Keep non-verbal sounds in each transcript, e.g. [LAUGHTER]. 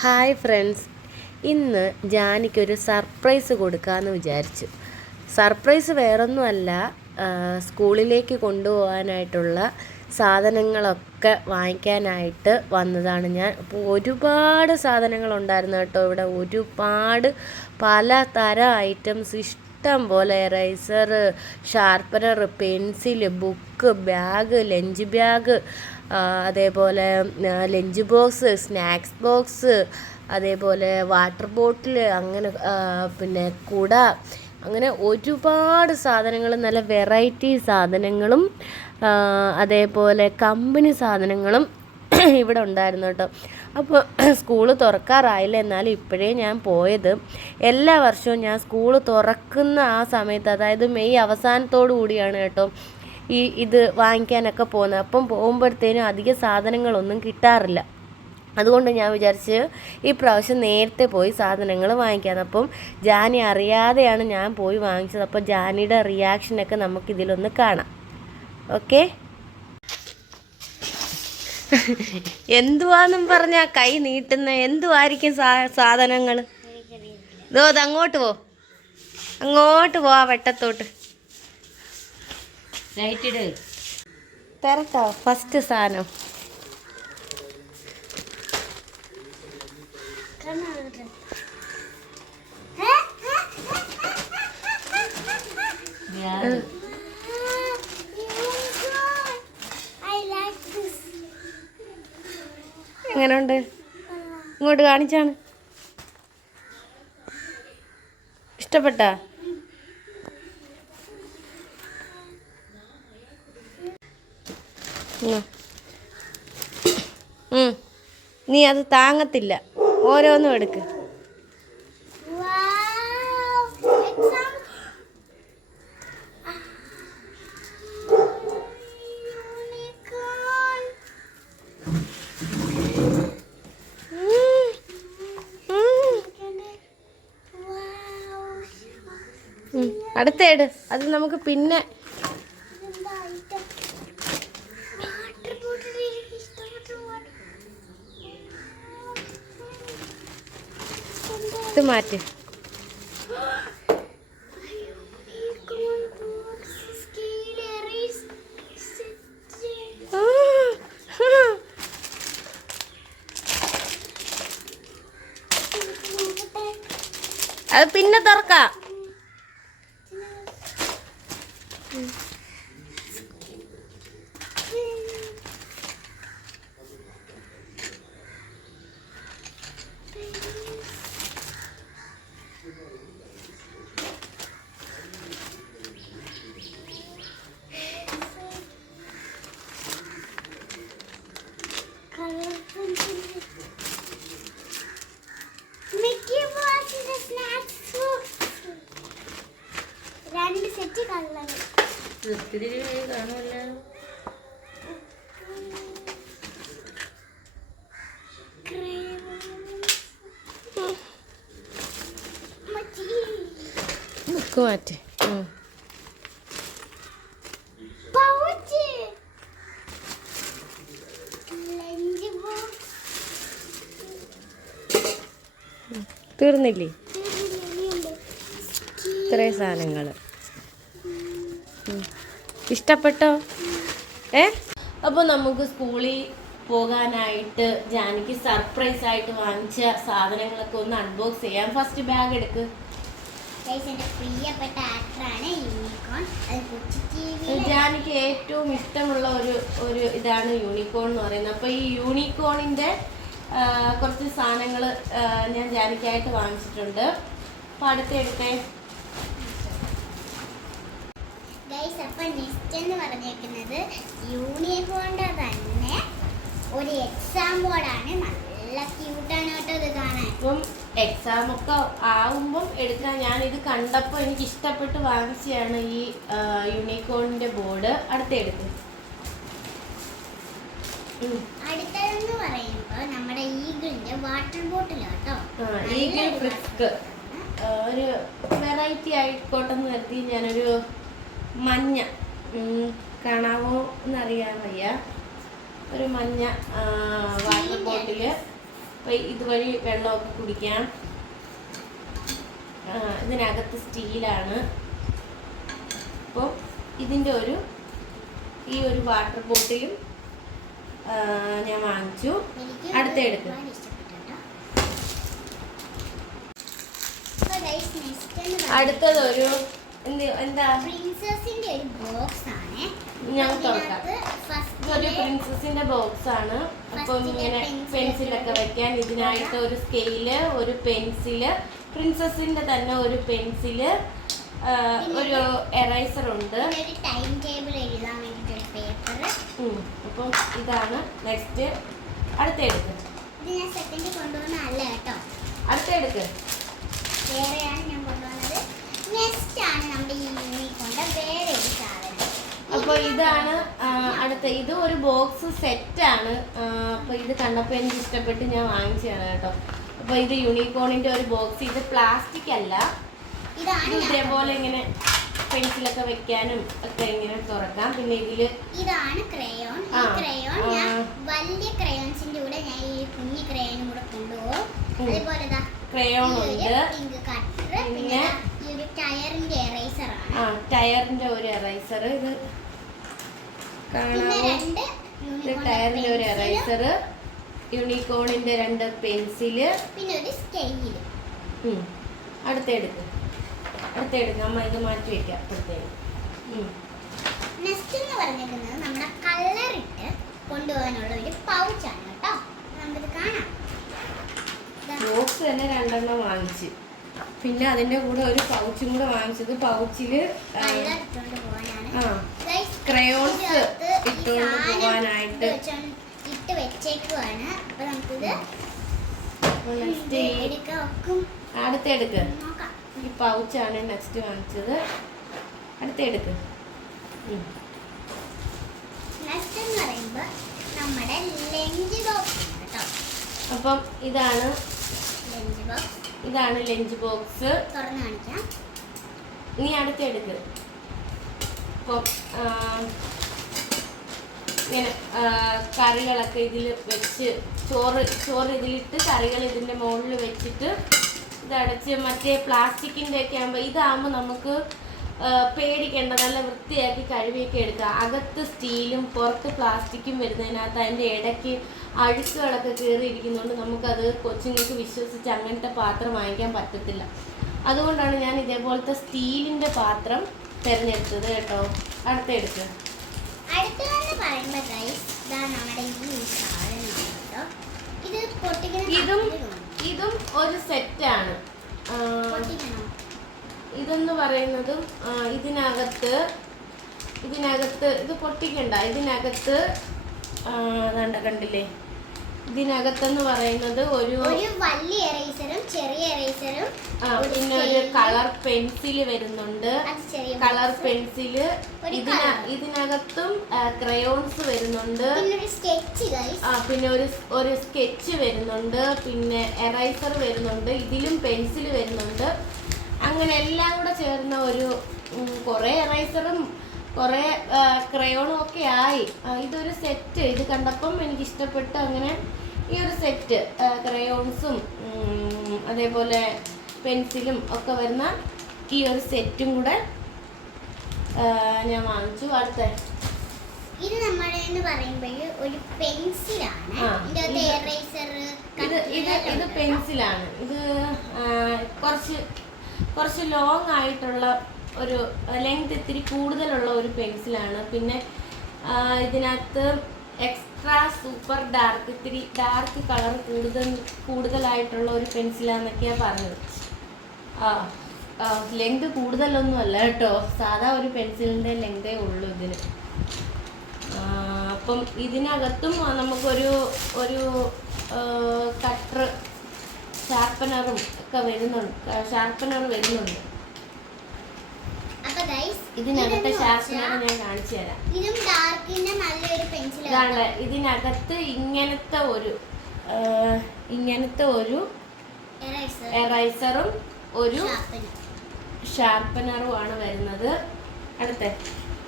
Hi friends. ഇന്ന് ജാനിക്കൊരു surprise കൊടുക്കാമെന്ന് വിചാരിച്ചു. സർപ്രൈസ് വേറൊന്നുമല്ല സ്കൂളിലേക്ക് കൊണ്ടുപോകാനായിട്ടുള്ള സാധനങ്ങളൊക്കെ വാങ്ങിക്കാനായിട്ട് വന്നതാണ് ഞാൻ. അപ്പോൾ ഒരുപാട് സാധനങ്ങളുണ്ടായിരുന്നു കേട്ടോ ഇവിടെ. ഒരുപാട് പല തരം ഐറ്റംസ്. ഇഷ്ടം പോലെ eraser sharpener pencil book bag lunch bag അതേപോലെ ലഞ്ച് ബോക്സ് സ്നാക്സ് ബോക്സ് അതേപോലെ വാട്ടർ ബോട്ടിൽ അങ്ങനെ പിന്നെ കുട അങ്ങനെ ഒരുപാട് സാധനങ്ങൾ നല്ല വെറൈറ്റി സാധനങ്ങളും അതേപോലെ കമ്പനി സാധനങ്ങളും [CLEARS THROAT] ഇവിടെ ഉണ്ടായിരുന്നു കേട്ടോ. അപ്പോൾ [CLEARS THROAT] സ്കൂൾ തുറക്കാറായില്ല എന്നാലും ഇപ്പോഴേ ഞാൻ പോയത്. എല്ലാ വർഷവും ഞാൻ സ്കൂൾ തുറക്കുന്ന ആ സമയത്ത് അതായത് മെയ് അവസാനത്തോടു കൂടിയാണ് കേട്ടോ ഈ ഇത് വാങ്ങിക്കാനൊക്കെ പോകുന്നത്. അപ്പം പോകുമ്പോഴത്തേനും അധികം സാധനങ്ങളൊന്നും കിട്ടാറില്ല. അതുകൊണ്ട് ഞാൻ വിചാരിച്ച് ഈ പ്രാവശ്യം നേരത്തെ പോയി സാധനങ്ങൾ വാങ്ങിക്കാം അപ്പം ജാനി അറിയാതെയാണ് ഞാൻ പോയി വാങ്ങിച്ചത്. അപ്പം ജാനിയുടെ റിയാക്ഷനൊക്കെ നമുക്കിതിലൊന്ന് കാണാം. ഓക്കെ എന്തുവാന്നും പറഞ്ഞാ കൈ നീട്ടുന്ന എന്തുവായിരിക്കും സാധനങ്ങൾ ഇതോ അതങ്ങോട്ട് പോ. അങ്ങോട്ട് പോ ആ വെട്ടത്തോട്ട്. ലൈറ്റ് ഇട്. തരട്ടോ. ഫസ്റ്റ് സാധനം എങ്ങനെയുണ്ട് ഇങ്ങോട്ട് കാണിച്ചാണ്. ഇഷ്ടപ്പെട്ടാ? നീ അത് താങ്ങത്തില്ല. ഓരോന്നും എടുക്ക്. അടുത്തേട്. അത് നമുക്ക് പിന്നെ ഇത് മാറ്റ് ആ, ആ. അത് പിന്നെ തുറക്കാം രണ്ട് സെറ്റ് കളർ ഒത്തിരി കാണുമല്ലോ ബുക്ക് മാറ്റ്. തീർന്നില്ലേ? ഇത്രയും സാധനങ്ങൾ ഇഷ്ടപ്പെട്ടോ? ഏ? അപ്പോൾ നമുക്ക് സ്കൂളിൽ പോകാനായിട്ട് ജാനിക്ക് സർപ്രൈസ് ആയിട്ട് വാങ്ങിച്ച സാധനങ്ങളൊക്കെ ഒന്ന് അൺബോക്സ് ചെയ്യാം. ഫസ്റ്റ് ബാഗ് എടുക്ക്. പ്രിയപ്പെട്ട ആക്ടറാണ് യൂണിക്കോൺ ജാനിക്ക് ഏറ്റവും ഇഷ്ടമുള്ള ഒരു ഒരു ഇതാണ് യൂണിക്കോൺ എന്ന് പറയുന്നത്. അപ്പോൾ ഈ യൂണിക്കോണിന്റെ കുറച്ച് സാധനങ്ങൾ ഞാൻ ജാനിക്കായിട്ട് വാങ്ങിച്ചിട്ടുണ്ട്. അപ്പോൾ അടുത്തെടുത്തേ ഗൈസ് അപ്പം നെക്സ്റ്റ് എന്ന് പറഞ്ഞേക്കുന്നത് യൂണിഫോണിന്റെ തന്നെ ഒരു എക്സാം ബോർഡാണ് നല്ല ക്യൂട്ടാണ് കേട്ടോ ഇത് കാണാൻ. അപ്പം എക്സാം ഒക്കെ ആവുമ്പം എടുക്കാൻ ഞാൻ ഇത് കണ്ടപ്പോൾ എനിക്ക് ഇഷ്ടപ്പെട്ട് വാങ്ങിച്ചതാണ് ഈ യൂണിക്കോണിന്റെ ബോർഡ് അടുത്തെടുത്ത് ഉം. അടുത്തതെന്ന് പറയുമ്പോൾ നമ്മുടെ ഈഗിളിന്റെ വാട്ടർ ബോട്ടിൽ കേട്ടോ. ഈഗിൾ ഫ്രിസ്ക് ഒരു വെറൈറ്റി ആയിക്കോട്ടെ എന്ന് കരുതി ഞാനൊരു മഞ്ഞ. കാണാവോ എന്നറിയാൻ വയ്യ. ഒരു മഞ്ഞ വാട്ടർ ബോട്ടിൽ. ഇതുവഴി വെള്ളമൊക്കെ കുടിക്കാം. ഇതിനകത്ത് സ്റ്റീലാണ്. അപ്പോൾ ഇതിന്റെ ഒരു ഈ ഒരു വാട്ടർ ബോട്ടിലും ഞാൻ വാങ്ങിച്ചു. അടുത്ത പറയുന്നത് അടുത്തതൊരു എന്ത് പ്രിൻസസിന്റെ ഒരു ബോക്സ് ആണ്. ഞാൻ തുറക്കാം. ഇതൊരു പ്രിൻസസിന്റെ ബോക്സ് ആണ്. അപ്പം ഇങ്ങനെ പെൻസിലൊക്കെ വെക്കാൻ ഇതിനായിട്ട് ഒരു സ്കെയിൽ ഒരു പെൻസിൽ പ്രിൻസസിന്റെ തന്നെ ഒരു പെൻസിൽ ഒരു എറൈസർ ഉണ്ട്. ടൈം ടേബിൾ എഴുതാൻ വേണ്ടിയിട്ട് പേപ്പർ. അപ്പം ഇതാണ് നെക്സ്റ്റ് അടുത്ത എടുക്ക് ഇത് ഞാൻ സെക്കൻഡിൽ കൊണ്ടുവന്ന അല്ല കേട്ടോ. അടുത്ത എടുക്ക് വേറെയാണ് ഞാൻ കൊണ്ടുവന്നത്. യൂണിക്കോണ്ട വേറെ ഒരു സാധനം. അപ്പോൾ ഇതാണ് അടുത്ത ഇത് ഒരു ബോക്സ് സെറ്റ് ആണ്. അപ്പോൾ ഇത് കണ്ടപ്പോൾ എനിക്ക് ഇഷ്ടപ്പെട്ട് ഞാൻ വാങ്ങിച്ചതാണ് കേട്ടോ. അപ്പോൾ ഇത് യൂണിക്കോണിന്റെ ഒരു ബോക്സ് ഇത് പ്ലാസ്റ്റിക് അല്ല. ഇതാണ് ഇതേപോലെ ഇങ്ങനെ പെൻസിലൊക്കെ വെക്കാനും ഒക്കെ ഇങ്ങനെ തുറക്കാം. പിന്നെ ഇതിൽ ഇതാണ് ക്രയോൺ ക്രയോൺ ഞാൻ വലിയ ക്രയോൺസിന്റെ കൂടെ ഞാൻ ഈ കുഞ്ഞു ക്രയോണും കൂടെ കൊണ്ടുപോകും. അതേപോലെ ക്രയോൺ ഉണ്ട്. പിന്നെ ടയറിന്റെ എറേസർ ആണ്. ആ ടയറിന്റെ ഒരു എറൈസർ ഇത് കാണാമോ ഇത് ടയറിന്റെ ഒരു എറൈസർ യൂണിക്കോണിന്റെ രണ്ട് പെൻസിൽ പിന്നെ ഒരു സ്കെയിൽ. അടുത്ത എടുക്ക്. അടുത്ത എടുക്ക്. അമ്മ ഇത് മാറ്റി വെക്കാം അപ്പോഴത്തേന് നെക്സ്റ്റ് എന്ന് പറഞ്ഞിരിക്കുന്നത് നമ്മുടെ കളർ ഇട്ട് കൊണ്ടുപോകാനുള്ള ഒരു പൗച്ചാണ് കേട്ടോ. നമുക്കിത് കാണാം. ബോക്സ് തന്നെ രണ്ടെണ്ണം വാങ്ങിച്ച്. പിന്നെ അതിന്റെ കൂടെ ഒരു പൗച്ചും കൂടെ വാങ്ങിച്ചത്. പൗച്ചിൽ ആ, ക്രയോൺസ് ഇട്ടുകൊണ്ട് പോകാനായിട്ട്. ഇട്ട് വെച്ചേക്കുവാണ് അപ്പൊ നമുക്കിത് അടുത്ത എടുക്ക്. ഈ പൗച്ചാണ് നെക്സ്റ്റ് വാങ്ങിച്ചത്. അടുത്ത എടുക്ക്. നെക്സ്റ്റ് എന്ന് പറയുമ്പോൾ നമ്മുടെ ലഞ്ച് ബോക്സ് അപ്പം ഇതാണ് ലഞ്ച് ബോക്സ്. ഇതാണ് ലഞ്ച് ബോക്സ്. തുറന്ന് കാണിക്കാം. ഇനി അടുത്ത എടുക്ക് ഇങ്ങനെ കറികളൊക്കെ ഇതിൽ വെച്ച് ചോറ് ചോറ് ഇതിലിട്ട് കറികൾ ഇതിന്റെ മുകളിൽ വെച്ചിട്ട് ഇതടച്ച് മറ്റേ പ്ലാസ്റ്റിക്കിന്റെ ഒക്കെ ആകുമ്പോൾ ഇതാകുമ്പോൾ നമുക്ക് പേടിക്കേണ്ട നല്ല വൃത്തിയാക്കി കഴുകിയൊക്കെ എടുക്കുക. അകത്ത് സ്റ്റീലും പുറത്ത് പ്ലാസ്റ്റിക്കും വരുന്നതിനകത്ത് അതിന്റെ ഇടയ്ക്ക് അഴുക്കുകളൊക്കെ കയറിയിരിക്കുന്നതുകൊണ്ട് നമുക്കത് കൊച്ചുങ്ങൾക്ക് വിശ്വസിച്ച് അങ്ങനത്തെ പാത്രം വാങ്ങിക്കാൻ പറ്റത്തില്ല. അതുകൊണ്ടാണ് ഞാൻ ഇതേപോലത്തെ സ്റ്റീലിന്റെ പാത്രം തിരഞ്ഞെടുത്തത് കേട്ടോ. അടുത്ത എടുക്ക്. അടുത്തതെന്ന് പറയുമ്പോൾ ഗൈസ് ഇതാ നമ്മുടെ ഈ സാധനമാണ് കേട്ടോ ഇത് പൊട്ടിക്കുന്ന ഇതും ഇതും ഒരു സെറ്റാണ് പൊട്ടിക്കണോ. ഇതെന്ന് പറയുന്നതും ഇതിനകത്ത് ഇതിനകത്ത് ഇത് പൊട്ടിക്കണ്ട ഇതിനകത്ത് കണ്ട കണ്ടില്ലേ? ഇതിനകത്തെന്ന് പറയുന്നത് ഒരു വലിയ എറേസറും ചെറിയ എറേസറും പിന്നെ ഒരു കളർ പെൻസിൽ വരുന്നുണ്ട്. കളർ പെൻസിൽ ഇതിന ഇതിനകത്തും ക്രയോൺസ് വരുന്നുണ്ട്. ആ പിന്നെ ഒരു ഒരു സ്കെച്ച് വരുന്നുണ്ട്. പിന്നെ എറൈസർ വരുന്നുണ്ട്. ഇതിലും പെൻസിൽ വരുന്നുണ്ട്. അങ്ങനെ എല്ലാം കൂടെ ചേർന്ന ഒരു കുറെ എറൈസറും കുറേ ക്രയോണും ഒക്കെ ആയി. ഇതൊരു സെറ്റ് ഇത് കണ്ടപ്പം എനിക്ക് ഇഷ്ടപ്പെട്ടു അങ്ങനെ ഈ ഒരു സെറ്റ് ക്രയോൺസും അതേപോലെ പെൻസിലും ഒക്കെ വരുന്ന ഈ ഒരു സെറ്റും കൂടെ ഞാൻ വാങ്ങിച്ചു. അടുത്ത. ഇത് നമ്മുടെ എന്ന് പറയുമ്പോൾ ഒരു പെൻസിലാണ് ഇത് ഇത് പെൻസിലാണ് ഇത് കുറച്ച് കുറച്ച് ലോങ് ആയിട്ടുള്ള ഒരു ലെങ്ത് ഇത്തിരി കൂടുതലുള്ള ഒരു പെൻസിലാണ് പിന്നെ ഇതിനകത്ത് എക്സ്ട്രാ സൂപ്പർ ഡാർക്ക് ഇത്തിരി ഡാർക്ക് കളർ കൂടുതൽ കൂടുതലായിട്ടുള്ള ഒരു പെൻസിലാന്നൊക്കെയാണ് പറഞ്ഞത്. ആ ലെങ്ത് കൂടുതലൊന്നും അല്ല കേട്ടോ. സാധാ ഒരു പെൻസിലിന്റെ ലെങ്തേ ഉള്ളൂ ഇതിന്. അപ്പം ഇതിനകത്തും നമുക്കൊരു ഒരു കട്ടർ ഷാർപ്പനറും ഒക്കെ വരുന്നുണ്ട്. ഷാർപ്പനർ വരുന്നുണ്ട്. ഇതിനകത്ത് ഷാർപ്പനർ ഞാൻ കാണിച്ചു തരാം. ഇതാണ് ഇതിനകത്ത് ഇങ്ങനത്തെ ഒരു ഇങ്ങനത്തെ ഒരു എറൈസറും ഒരു ഷാർപ്പനറും ആണ് വരുന്നത്. അടുത്ത.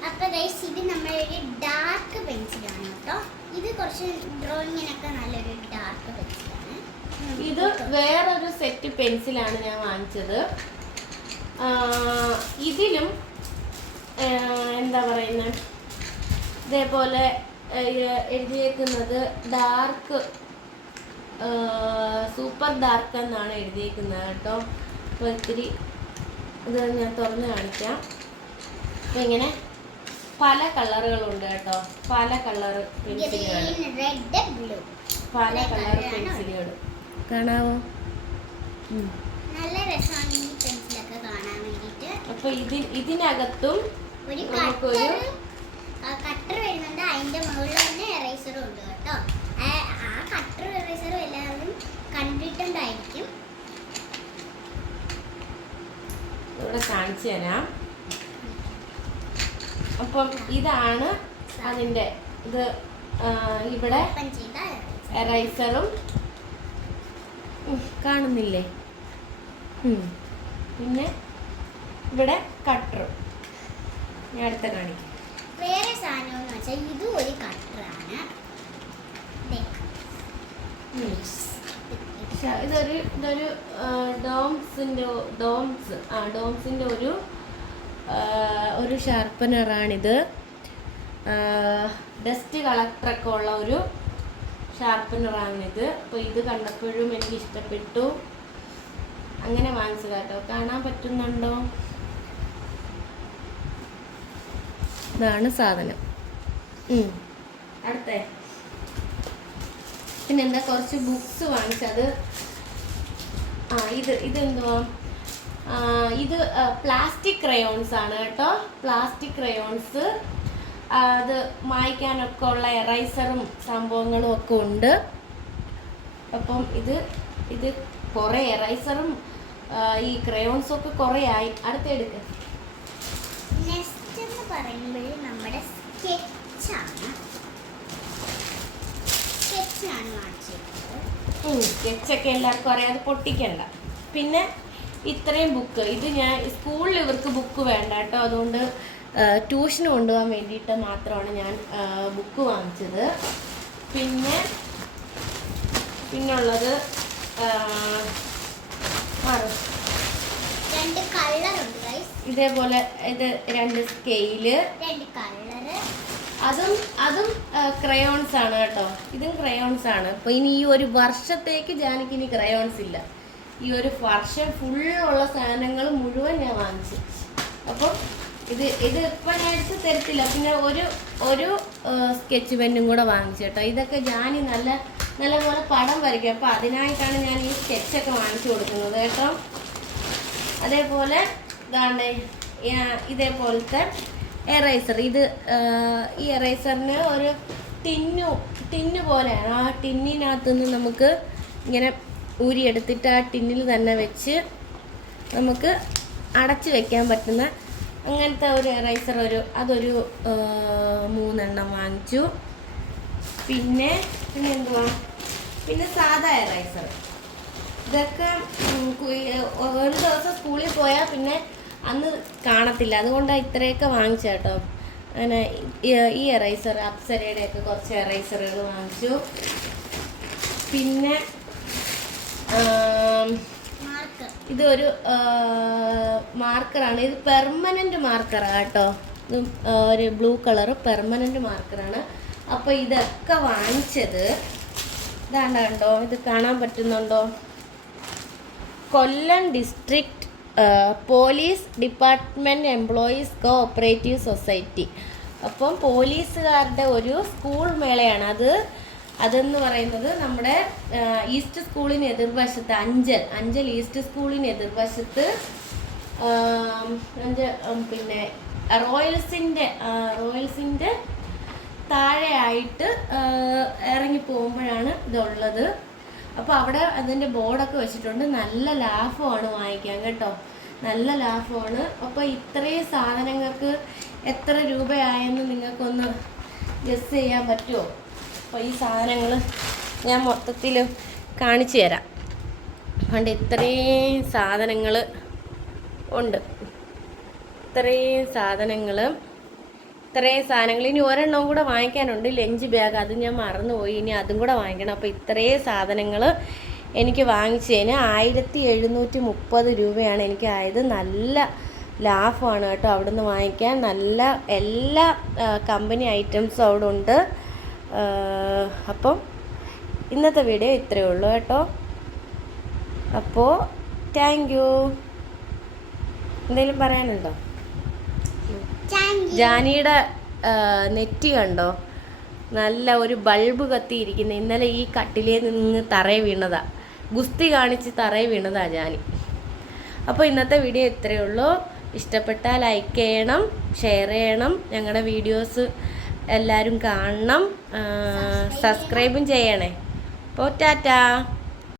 അപ്പൊ ഇത് നമ്മളൊരു ഡാർക്ക് പെൻസിലാണ് കേട്ടോ. ഇത് കുറച്ച് ഡ്രോയിങ്ങിനൊക്കെ നല്ലൊരു ഡാർക്ക് പെൻസിലാണ് ഇത് വേറൊരു സെറ്റ് പെൻസിലാണ് ഞാൻ വാങ്ങിച്ചത്. ഇതിലും എന്താ പറയുന്നത് ഇതേപോലെ എഴുതിയേക്കുന്നത് ഡാർക്ക് സൂപ്പർ ഡാർക്ക് എന്നാണ് എഴുതിയേക്കുന്നത് കേട്ടോ. അപ്പോൾ ഇത്തിരി ഇത് ഞാൻ തുറന്ന് കാണിക്കാം. അപ്പം ഇങ്ങനെ പല കളറുകളുണ്ട് കേട്ടോ. പല കളർ പെൻസിലുകൾ പല കളർ പെൻസിലുകൾ കാണാവോ? നല്ല രസമാണ് ഈ പെൻസിലൊക്കെ കാണാൻ വേണ്ടിയിട്ട്. അപ്പൊ ഇത് ഇതിനകത്തും ഒരു കട്ടർ കട്ടർ വരുന്നുണ്ട്. അതിന്റെ മുകളിൽ തന്നെ എറേസറും ഉണ്ട് കേട്ടോ. ആ- കട്ടറും എറേസറും എല്ലാവരും കണ്ടിട്ടുണ്ടായിരിക്കും. ഇവിടെ കാണിച്ചു തരാം. അപ്പം ഇതാണ് അതിന്റെ ഇത് ഇവിടെ. എറൈസറും കാണുന്നില്ലേ? പിന്നെ ഇവിടെ കട്ടറും ഞാൻ അടുത്ത കാണിക്കാം. വേറെ സാധനം ഇത് വെച്ചാൽ ഇതും ഒരു കട്ടറാണ് ഇതൊരു ഇതൊരു ഡോംസിന്റെ ഡോംസ് ആ ഡോംസിന്റെ ഒരു ഒരു ഷാർപ്പനറാണിത് ഡസ്റ്റ് കളക്ടറൊക്കെ ഉള്ള ഒരു ഷാർപ്പനറാണിത് അപ്പോൾ ഇത് കണ്ടപ്പോഴും എനിക്ക് ഇഷ്ടപ്പെട്ടു. അങ്ങനെ വാങ്ങിച്ചത് കേട്ടോ. കാണാൻ പറ്റുന്നുണ്ടോ? ഇതാണ് സാധനം. അടുത്തേ. പിന്നെ എന്താ കുറച്ച് ബുക്സ് വാങ്ങിച്ചത് ആ ഇത് ഇതെന്തുവാ? ഇത് പ്ലാസ്റ്റിക് ക്രയോൺസ് ആണ് കേട്ടോ. Plastic crayons. അത് മായ്ക്കാനൊക്കെ ഉള്ള എറൈസറും സംഭവങ്ങളും ഒക്കെ ഉണ്ട്. അപ്പം ഇത് ഇത് കുറേ എറൈസറും ഈ ക്രയോൺസും ഒക്കെ കുറേ ആയി. അടുത്തെടുക്ക് നെക്സ്റ്റ് എന്ന് പറയുമ്പോൾ നമ്മുടെ സ്കെച്ചാണ് സ്കെച്ചാണ് വാങ്ങിച്ചിട്ടുള്ളത് സ്കെച്ചൊക്കെ എല്ലാവർക്കും അറിയാം. അത് പൊട്ടിക്കണ്ട. പിന്നെ ഇത്രയും ബുക്ക് ഇത് ഞാൻ സ്കൂളിൽ ഇവർക്ക് ബുക്ക് വേണ്ട കേട്ടോ. അതുകൊണ്ട് ട്യൂഷന് കൊണ്ടുപോകാൻ വേണ്ടിയിട്ട് മാത്രമാണ് ഞാൻ ബുക്ക് വാങ്ങിച്ചത്. പിന്നെ പിന്നുള്ളത്. രണ്ട് കളറുണ്ട് ഇതേപോലെ ഇത് രണ്ട് സ്കെയിൽ അതും അതും ക്രയോൺസ് ആണ് കേട്ടോ. ഇതും ക്രയോൺസ് ആണ്. അപ്പോൾ ഇനി ഈ ഒരു വർഷത്തേക്ക് ജാനിക്ക് ഇനി ക്രയോൺസ് ഇല്ല. ഈ ഒരു വർഷം ഫുള്ളുള്ള സാധനങ്ങൾ മുഴുവൻ ഞാൻ വാങ്ങിച്ചു. അപ്പം ഇത് ഇത് ഇപ്പം ഞാൻ എടുത്ത് തരത്തില്ല. പിന്നെ ഒരു ഒരു സ്കെച്ച് പെന്നും കൂടെ വാങ്ങിച്ചു കേട്ടോ. ഇതൊക്കെ ജാനി നല്ല നല്ലപോലെ പടം വരയ്ക്കും. അപ്പോൾ അതിനായിട്ടാണ് ഞാൻ ഈ സ്കെച്ചൊക്കെ വാങ്ങിച്ചു കൊടുക്കുന്നത് കേട്ടോ. അതേപോലെ ഇതാണ്ട് ഇതേപോലത്തെ എറൈസർ ഇത് ഈ എറൈസറിന് ഒരു ടിന്നു ടിന്നു പോലെയാണ്. ആ ടിന്നിനകത്തുനിന്ന് നമുക്ക് ഇങ്ങനെ ഊരിയെടുത്തിട്ട് ആ ടിന്നിൽ തന്നെ വെച്ച് നമുക്ക് അടച്ചു വെക്കാൻ പറ്റുന്ന അങ്ങനത്തെ ഒരു എറൈസർ ഒരു അതൊരു മൂന്നെണ്ണം വാങ്ങിച്ചു. പിന്നെ പിന്നെ എന്തുവാ? പിന്നെ സാധാ എറൈസർ ഇതൊക്കെ ഒരു ദിവസം സ്കൂളിൽ പോയാൽ പിന്നെ അന്ന് കാണത്തില്ല. അതുകൊണ്ടാണ് ഇത്രയൊക്കെ വാങ്ങിച്ച കേട്ടോ. അങ്ങനെ ഈ- എറൈസർ അപ്സരയുടെ ഒക്കെ കുറച്ച് എറൈസറുകൾ വാങ്ങിച്ചു. പിന്നെ ആം, മാർക്ക് ഇത് ഒരു മാർക്കറാണ് ഇത് പെർമനന്റ് മാർക്കറാണ് കേട്ടോ. ഇത് ഒരു ബ്ലൂ കളർ പെർമനന്റ് മാർക്കറാണ് അപ്പോൾ ഇതൊക്കെ വാങ്ങിച്ചത് ഇതാണ്ട് കണ്ടോ? ഇത് കാണാൻ പറ്റുന്നുണ്ടോ? Kollam district police department employees cooperative society അപ്പം പോലീസുകാരുടെ ഒരു സ്കൂൾ മേളയാണ്. അത് അതെന്ന് പറയുന്നത് നമ്മുടെ ഈസ്റ്റ് സ്കൂളിന് എതിർവശത്ത് അഞ്ചൽ അഞ്ചൽ ഈസ്റ്റ് സ്കൂളിന് എതിർവശത്ത് പിന്നെ റോയൽസിന്റെ റോയൽസിന്റെ താഴെയായിട്ട് ഇറങ്ങി പോകുമ്പോഴാണ് ഇതുള്ളത്. അപ്പോൾ അവിടെ അതിന്റെ ബോർഡൊക്കെ വെച്ചിട്ടുണ്ട്. നല്ല ലാഭമാണ് വാങ്ങിക്കാൻ കേട്ടോ. നല്ല ലാഭമാണ്. അപ്പോൾ ഇത്രയും സാധനങ്ങൾക്ക് എത്ര രൂപയായെന്ന് നിങ്ങൾക്കൊന്ന് ഗസ് ചെയ്യാൻ പറ്റുമോ അപ്പോൾ ഈ സാധനങ്ങൾ ഞാൻ മൊത്തത്തിൽ കാണിച്ചു തരാം. അതുകൊണ്ട് ഇത്രയും സാധനങ്ങൾ ഉണ്ട്. ഇത്രയും സാധനങ്ങൾ ഇത്രയും സാധനങ്ങൾ ഇനി ഒരെണ്ണം കൂടെ വാങ്ങിക്കാനുണ്ട്. ലഞ്ച് ബാഗ് അത് ഞാൻ മറന്നുപോയി. ഇനി അതും കൂടെ വാങ്ങിക്കണം. അപ്പോൾ ഇത്രയും സാധനങ്ങൾ എനിക്ക് വാങ്ങിച്ചതിന് ആയിരത്തി എഴുന്നൂറ്റി മുപ്പത് രൂപയാണ് എനിക്ക് ആയത്. നല്ല ലാഭമാണ് കേട്ടോ അവിടെ നിന്ന് വാങ്ങിക്കാൻ. നല്ല എല്ലാ കമ്പനി ഐറ്റംസും അവിടെ ഉണ്ട്. അപ്പം ഇന്നത്തെ വീഡിയോ ഇത്രയേ ഉള്ളൂ കേട്ടോ. അപ്പോൾ താങ്ക് യു എന്തെങ്കിലും പറയാനുണ്ടോ? ജാനിയുടെ നെറ്റി കണ്ടോ? നല്ല ഒരു ബൾബ് കത്തിയിരിക്കുന്ന. ഇന്നലെ ഈ കട്ടിലേ നിന്ന് തറയെ വീണതാ. ഗുസ്തി കാണിച്ച് തറയെ വീണതാ ജാനി. അപ്പോൾ ഇന്നത്തെ വീഡിയോ ഇത്രയേ ഉള്ളൂ. ഇഷ്ടപ്പെട്ടാൽ ലൈക്ക് ചെയ്യണം ഷെയർ ചെയ്യണം. ഞങ്ങളുടെ വീഡിയോസ് എല്ലാവരും കാണണം. സബ്സ്ക്രൈബും ചെയ്യണേ. അപ്പോൾ ടാറ്റാ.